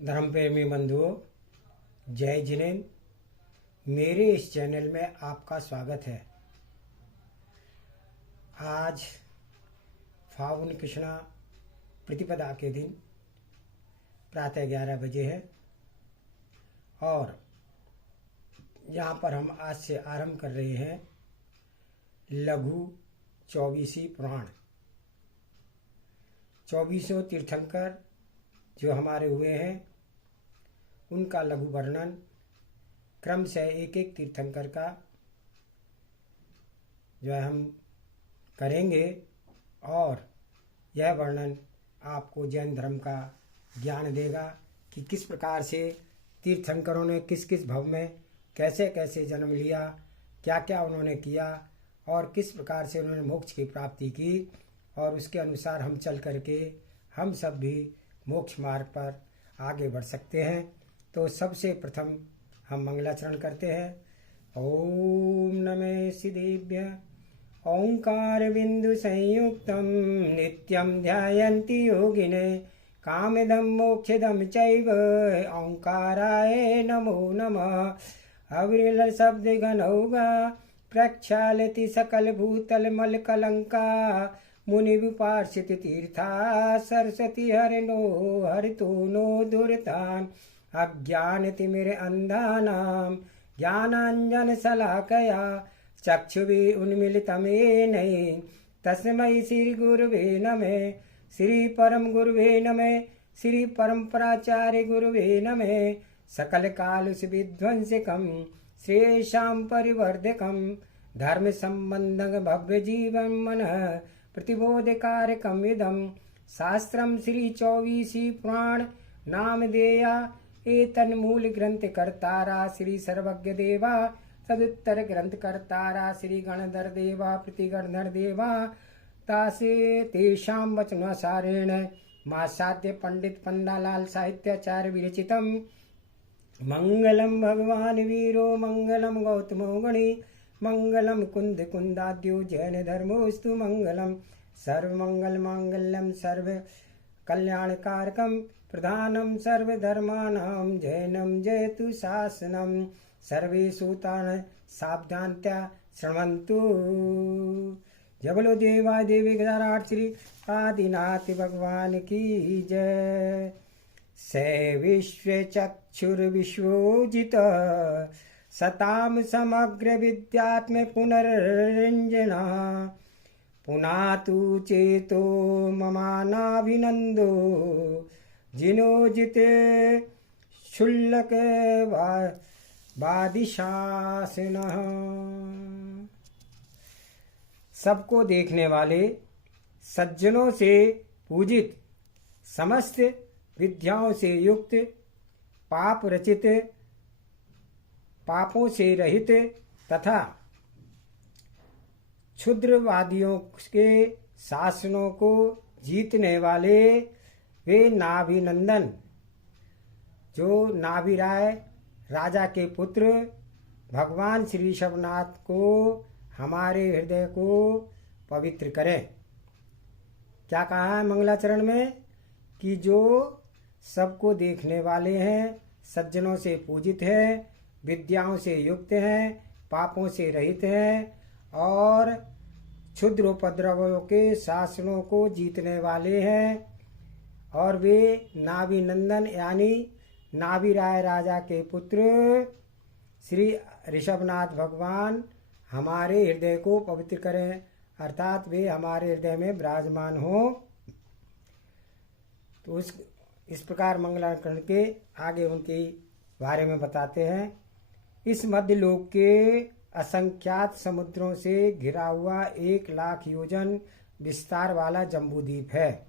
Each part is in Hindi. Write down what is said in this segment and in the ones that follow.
धर्म प्रेमी बंधुओं, जय जिनेन्द्र। मेरे इस चैनल में आपका स्वागत है। आज फाल्गुन कृष्णा प्रतिपदा के दिन प्रातः 11 बजे है और यहाँ पर हम आज से आरंभ कर रहे हैं लघु 24वीं पुराण। 24 तीर्थंकर जो हमारे हुए हैं उनका लघु वर्णन क्रम से एक एक तीर्थंकर का जो है हम करेंगे और यह वर्णन आपको जैन धर्म का ज्ञान देगा कि किस प्रकार से तीर्थंकरों ने किस किस भव में कैसे कैसे जन्म लिया, क्या क्या उन्होंने किया और किस प्रकार से उन्होंने मोक्ष की प्राप्ति की, और उसके अनुसार हम चल करके हम सब भी मोक्ष मार्ग पर आगे बढ़ सकते हैं। तो सबसे प्रथम हम मंगलाचरण करते हैं। ओम नमः सिद्धेभ्य। ओंकार बिंदु संयुक्तम नित्यम ध्यायन्ति योगिने कामदम मोक्षदम चैव ओंकाराय नमो नमः। अविरल शब्द गणौगा प्रक्षालति सकल भूतल मल कलंका मुनि विपार्षित तीर्था सरस्वती हरिनो हरितो नो दुर्तान अज्ञान तिमिर अंधानाम ज्ञानांजन शलाकया चक्षुषि उन्मीलितमेन तस्मै श्री गुरुवे नमः। श्री परम गुरुवे नमः। श्री परम्पराचार्य गुरुवे नमः। सकल कालुष विध्वंसकम श्रेषां परिवर्धकम धर्म संबंधक भव्य जीवन मन प्रतिबोधकारकम इदं शास्त्रम श्री 24 पुराण नामधेया एतन्मूल ग्रंथ कर्तारा श्री सर्वज्ञ देवा तदुत्तर ग्रंथ कर्तारा श्री गणधर देवा प्रतिगणधर देवा तासे तेषां वचनासारेण मासाद्य पंडित पन्नालाल साहित्याचार्य विरचितम् मंगलम भगवान वीरो मंगलम गौतमो गणी मंगलम कुंद कुंदाद्यो जैन धर्मोस्तु मंगलम सर्वमंगल मांगल्यम सर्व कल्याणकारकम प्रधानम सर्वधर्माणां जैनम जयतु शासनम सर्वे सूतान सावधानत्या शृण्वन्तु। जय बोलो देवा देवी गदाराट श्री आदिनाथ भगवान की जय। स विश्व चक्षुर्विश्वोजित सताम समग्र विद्यात्म पुनर्रंजना पुनातु चेतो ममानाभिनंदो जिनोजित शुल्लक बादिशासन। सबको देखने वाले सज्जनों से पूजित समस्त विद्याओं से युक्त पाप रचित पापों से रहित तथा क्षुद्रवादियों के शासनों को जीतने वाले वे नाभिनंदन जो नाभिराय राजा के पुत्र भगवान श्री ऋषभनाथ को हमारे हृदय को पवित्र करें। क्या कहा है मंगलाचरण में कि जो सबको देखने वाले हैं, सज्जनों से पूजित हैं, विद्याओं से युक्त हैं, पापों से रहित हैं और क्षुद्रोपद्रवों के शासनों को जीतने वाले हैं, और वे नाभिनंदन यानी नाभिराय राजा के पुत्र श्री ऋषभनाथ भगवान हमारे हृदय को पवित्र करें, अर्थात वे हमारे हृदय में विराजमान हो। तो इस प्रकार मंगलाचरण के आगे उनके बारे में बताते हैं। इस मध्यलोक के असंख्यात समुद्रों से घिरा हुआ 1,00,000 योजन विस्तार वाला जम्बूद्वीप है।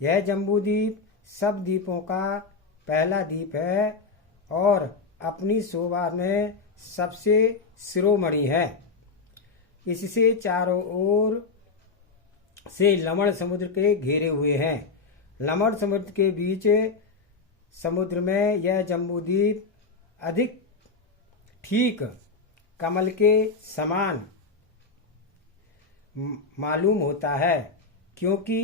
यह जम्बूद्वीप सब द्वीपों का पहला द्वीप है और अपनी शोभा में सबसे शिरोमणि है। इससे चारों ओर से लवण समुद्र के घेरे हुए हैं। लवण समुद्र के बीच समुद्र में यह जम्बूद्वीप अधिक ठीक कमल के समान मालूम होता है, क्योंकि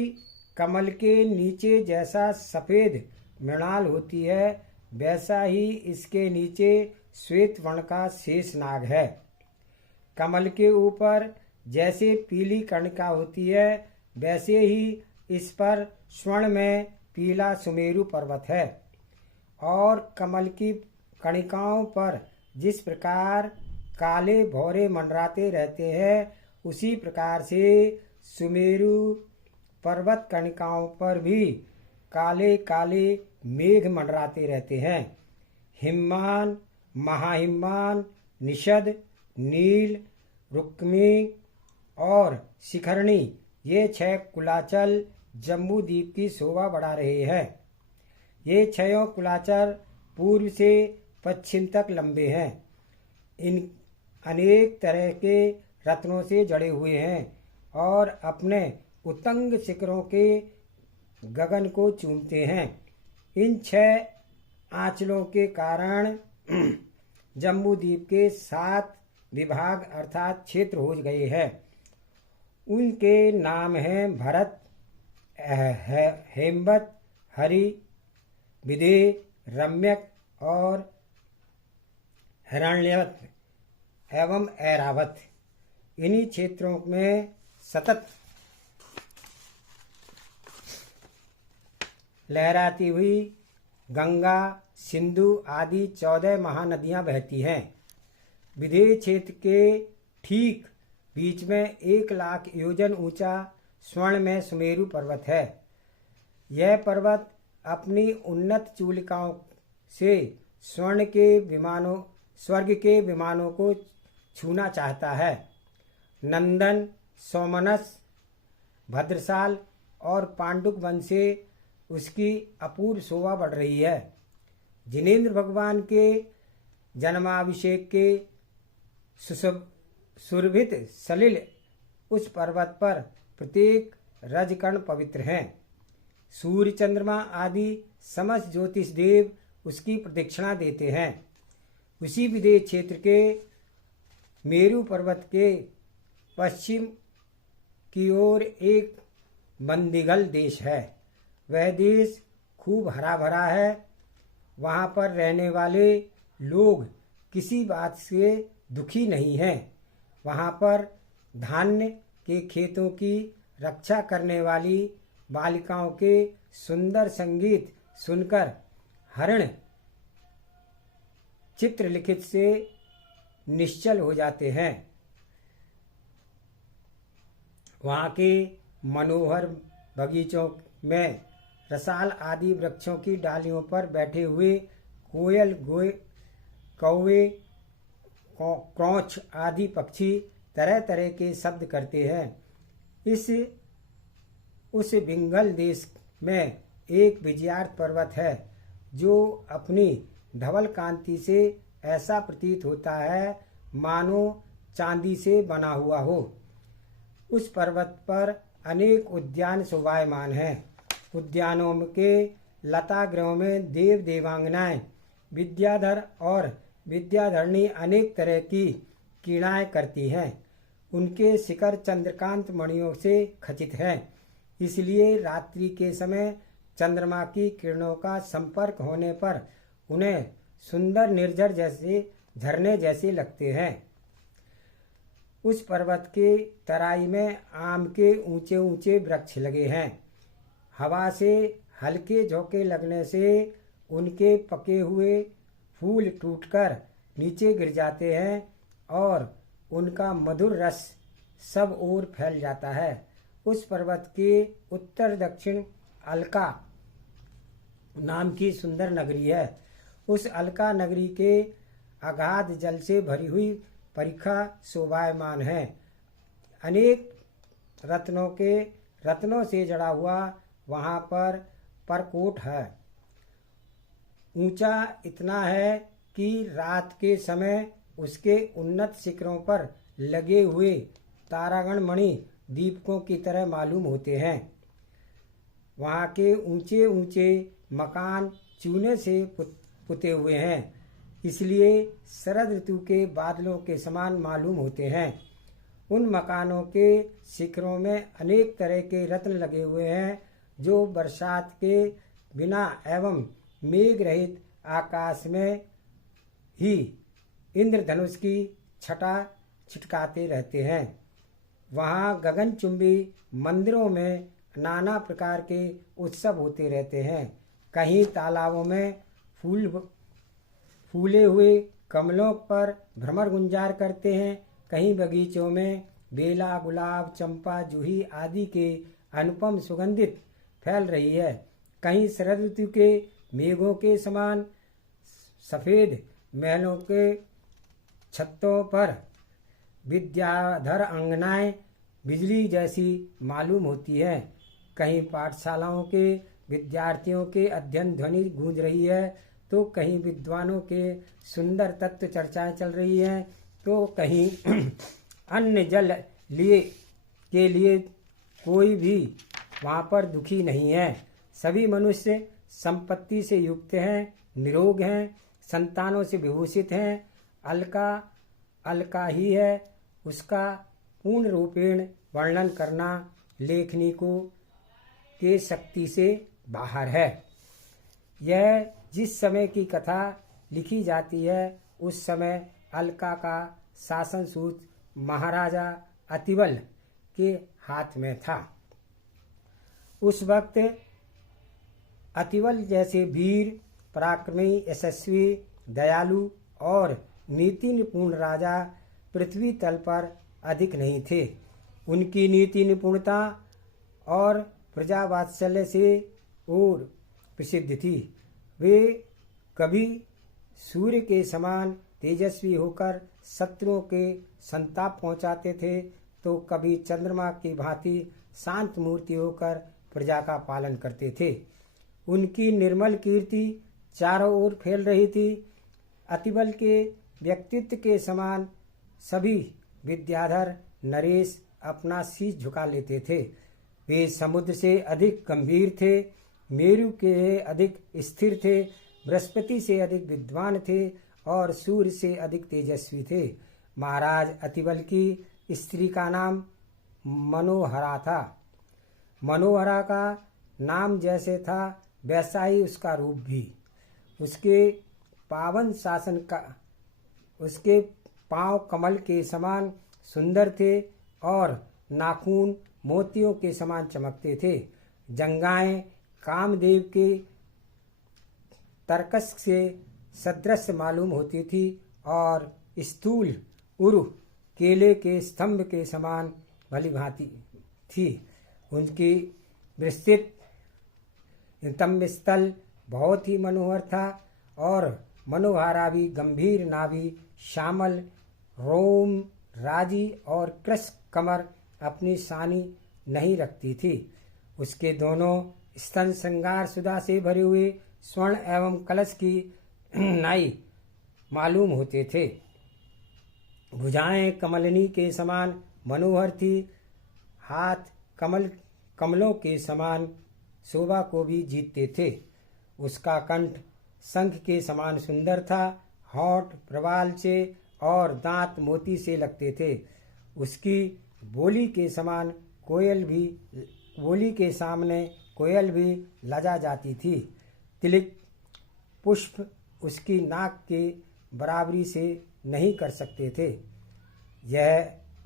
कमल के नीचे जैसा सफेद मृणाल होती है, वैसा ही इसके नीचे श्वेत वर्ण का शेष नाग है। कमल के ऊपर जैसे पीली कर्णिका होती है, वैसे ही इस पर स्वर्ण में पीला सुमेरु पर्वत है। और कमल की कणिकाओं पर जिस प्रकार काले भौरे मंडराते रहते हैं, उसी प्रकार से सुमेरु पर्वत कणिकाओं पर भी काले काले मेघ मंडराते रहते हैं। हिममान, महाहिममान, निषद, नील, रुक्मी और शिखरणी, ये 6 कुलाचल जम्बू द्वीप की शोभा बढ़ा रहे हैं। ये 6 कुलाचल पूर्व से पश्चिम तक लंबे हैं। इन अनेक तरह के रत्नों से जड़े हुए हैं और अपने उत्तंग शिखरों के गगन को चूमते हैं। इन 6 आंचलों के कारण जम्बू द्वीप के 7 विभाग अर्थात क्षेत्र हो गए हैं। उनके नाम हैं भरत, हेमवत, हरि, विदेह, रम्यक और हिरण्यवत एवं ऐरावत। इन्हीं क्षेत्रों में सतत लहराती हुई गंगा, सिंधु आदि 14 महानदियां बहती हैं। विदेह क्षेत्र के ठीक बीच में 1 लाख योजन ऊंचा स्वर्ण में सुमेरु पर्वत है। यह पर्वत अपनी उन्नत चूलिकाओं से स्वर्ग के विमानों को छूना चाहता है। नंदन, सोमनस, भद्रशाल और पांडुक वन से उसकी अपूर्व शोभा बढ़ रही है। जिनेंद्र भगवान के जन्माभिषेक के सुरभित सलिल उस पर्वत पर प्रत्येक रजकण पवित्र हैं। सूर्य, चंद्रमा आदि समस्त ज्योतिष देव उसकी प्रदक्षिणा देते हैं। उसी विदेह क्षेत्र के मेरु पर्वत के पश्चिम की ओर एक बंदीगल देश है। वह देश खूब हरा भरा है। वहाँ पर रहने वाले लोग किसी बात से दुखी नहीं हैं। वहाँ पर धान्य के खेतों की रक्षा करने वाली बालिकाओं के सुंदर संगीत सुनकर हरिण चित्रलिखित से निश्चल हो जाते हैं। वहाँ के मनोहर बगीचों में रसाल आदि वृक्षों की डालियों पर बैठे हुए कोयल, कौवे, क्रोंच आदि पक्षी तरह तरह के शब्द करते हैं। उस बिंगल देश में एक विजयार्थ पर्वत है जो अपनी धवल कांति से ऐसा प्रतीत होता है मानो चांदी से बना हुआ हो। उस पर्वत पर अनेक उद्यान शोभायमान हैं। उद्यानों के लता गृहों में देव देवांगनाएं, विद्याधर और विद्याधरणी अनेक तरह की क्रीड़ाएं करती हैं। उनके शिखर चंद्रकांत मणियों से खचित हैं, इसलिए रात्रि के समय चंद्रमा की किरणों का संपर्क होने पर उन्हें सुंदर निर्झर जैसे झरने जैसे लगते हैं। उस पर्वत के तराई में आम के ऊंचे ऊंचे वृक्ष लगे हैं। हवा से हल्के झोंके लगने से उनके पके हुए फूल टूटकर नीचे गिर जाते हैं और उनका मधुर रस सब ओर फैल जाता है। उस पर्वत के उत्तर दक्षिण अलका नाम की सुंदर नगरी है। उस अलका नगरी के अगाध जल से भरी हुई परिखा शोभायमान है। अनेक रत्नों से जड़ा हुआ वहाँ पर परकोट है। ऊंचा इतना है कि रात के समय उसके उन्नत शिखरों पर लगे हुए तारागण मणि दीपकों की तरह मालूम होते हैं। वहाँ के ऊंचे ऊंचे मकान चूने से पुते हुए हैं, इसलिए शरद ऋतु के बादलों के समान मालूम होते हैं। उन मकानों के शिखरों में अनेक तरह के रत्न लगे हुए हैं जो बरसात के बिना एवं मेघ रहित आकाश में ही इंद्रधनुष की छटा छिटकाते रहते हैं। वहाँ गगनचुंबी मंदिरों में नाना प्रकार के उत्सव होते रहते हैं। कहीं तालाबों में फूले हुए कमलों पर भ्रमर गुंजार करते हैं। कहीं बगीचों में बेला, गुलाब, चंपा, जूही आदि के अनुपम सुगंधित फैल रही है। कहीं शरद ऋतु के मेघों के समान सफेद महलों के छतों पर विद्याधर अंगनाएं बिजली जैसी मालूम होती है। कहीं पाठशालाओं के विद्यार्थियों के अध्ययन ध्वनि गूंज रही है, तो कहीं विद्वानों के सुंदर तत्व चर्चाएं चल रही हैं, तो कहीं अन्न जल के लिए कोई भी वहाँ पर दुखी नहीं है। सभी मनुष्य संपत्ति से युक्त हैं, निरोग हैं, संतानों से विभूषित हैं। अलका ही है, उसका पूर्ण रूपेण वर्णन करना लेखनी को के शक्ति से बाहर है। यह जिस समय की कथा लिखी जाती है, उस समय अलका का शासन सूत्र महाराजा अतिबल के हाथ में था। उस वक्त अतिबल जैसे वीर, पराक्रमी, यशस्वी, दयालु और नीति निपुण राजा पृथ्वी तल पर अधिक नहीं थे। उनकी नीति निपुणता और प्रजा वात्सल्य से और प्रसिद्ध थी। वे कभी सूर्य के समान तेजस्वी होकर शत्रुओं के संताप पहुंचाते थे, तो कभी चंद्रमा की भांति शांत मूर्ति होकर प्रजा का पालन करते थे। उनकी निर्मल कीर्ति चारों ओर फैल रही थी। अतिबल के व्यक्तित्व के समान सभी विद्याधर नरेश अपना शीश झुका लेते थे। वे समुद्र से अधिक गंभीर थे, मेरु के अधिक स्थिर थे, बृहस्पति से अधिक विद्वान थे और सूर्य से अधिक तेजस्वी थे। महाराज अतिबल की स्त्री का नाम मनोहरा था। मनोहरा का नाम जैसे था, वैसा ही उसका रूप भी। उसके पांव कमल के समान सुंदर थे और नाखून मोतियों के समान चमकते थे। जंघाएं कामदेव के तरकस से सदृश मालूम होती थी और स्थूल उरु केले के स्तंभ के समान भली भांति थी। उनकी विस्तृत नितंब स्थल बहुत ही मनोहर था और मनोहारा भी गंभीर नाभि, श्यामल रोम, राजी और कृष्ण कमर अपनी सानी नहीं रखती थी। उसके दोनों स्तन श्रृंगार सुधा से भरे हुए स्वर्ण एवं कलश की नाई मालूम होते थे। भुजाएं कमलनी के समान मनोहर थी। हाथ कमलों के समान शोभा को भी जीतते थे। उसका कंठ शंख के समान सुंदर था। होंठ प्रवाल से और दांत मोती से लगते थे। उसकी बोली के सामने कोयल भी लजा जाती थी। तिलक पुष्प उसकी नाक के बराबरी से नहीं कर सकते थे।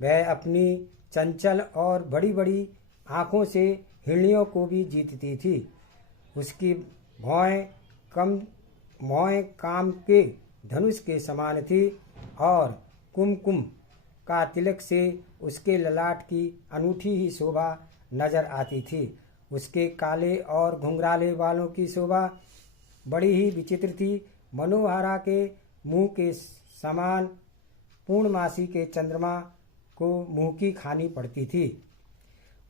वह अपनी चंचल और बड़ी बड़ी आँखों से हिरणियों को भी जीतती थी। उसकी भौहें काम के धनुष के समान थी और कुमकुम का तिलक से उसके ललाट की अनूठी ही शोभा नजर आती थी। उसके काले और घुंघराले बालों की शोभा बड़ी ही विचित्र थी। मनोहरा के मुंह के समान पूर्णमासी के चंद्रमा को मुंह की खानी पड़ती थी।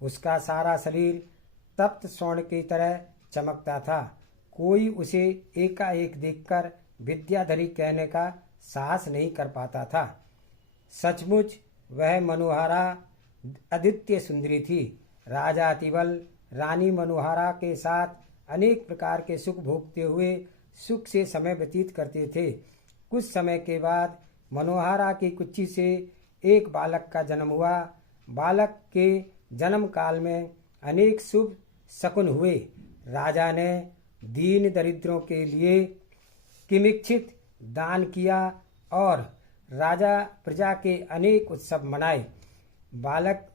उसका सारा शरीर तप्त स्वर्ण की तरह चमकता था। कोई उसे एकाएक देखकर विद्याधरी कहने का साहस नहीं कर पाता था। सचमुच वह मनोहरा अद्वितीय सुंदरी थी। राजा अतिबल रानी मनोहरा के साथ अनेक प्रकार के सुख भोगते हुए सुख से समय व्यतीत करते थे। कुछ समय के बाद मनोहरा की कुच्ची से एक बालक का जन्म हुआ। बालक के जन्म काल में अनेक शुभ शकुन हुए। राजा ने दीन दरिद्रों के लिए किमिच्छित दान किया और राजा प्रजा के अनेक उत्सव मनाए। बालक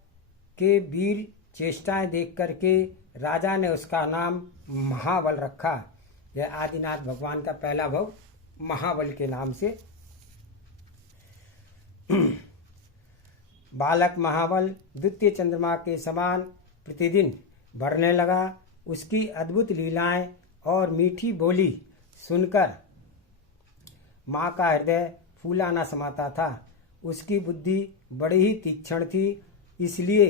के वीर चेष्टाएं देख करके राजा ने उसका नाम महाबल रखा। यह आदिनाथ भगवान का पहला भव महाबल के नाम से। बालक महाबल द्वितीय चंद्रमा के समान प्रतिदिन बढ़ने लगा। उसकी अद्भुत लीलाएं और मीठी बोली सुनकर माँ का हृदय फूला न समाता था। उसकी बुद्धि बड़ी ही तीक्ष्ण थी, इसलिए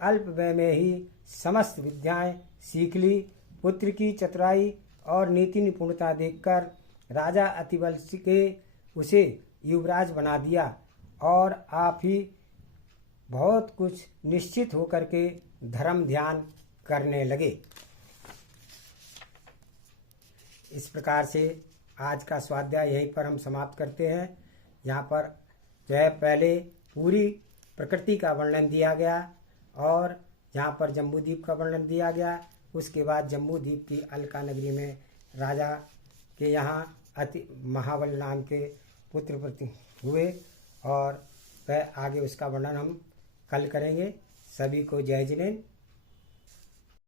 अल्प वय में ही समस्त विद्याएं सीख ली। पुत्र की चतुराई और नीति निपुणता देखकर राजा अतिबल के उसे युवराज बना दिया और आप ही बहुत कुछ निश्चित होकर के धर्म ध्यान करने लगे। इस प्रकार से आज का स्वाध्याय यहीं पर हम समाप्त करते हैं। यहाँ पर जो है पहले पूरी प्रकृति का वर्णन दिया गया और यहाँ पर जम्बूद्वीप का वर्णन दिया गया। उसके बाद जम्बूद्वीप की अलका नगरी में राजा के यहाँ अति महाबल नाम के पुत्र प्रति हुए और वह आगे उसका वर्णन हम कल करेंगे। सभी को जय जिनेन्द्र।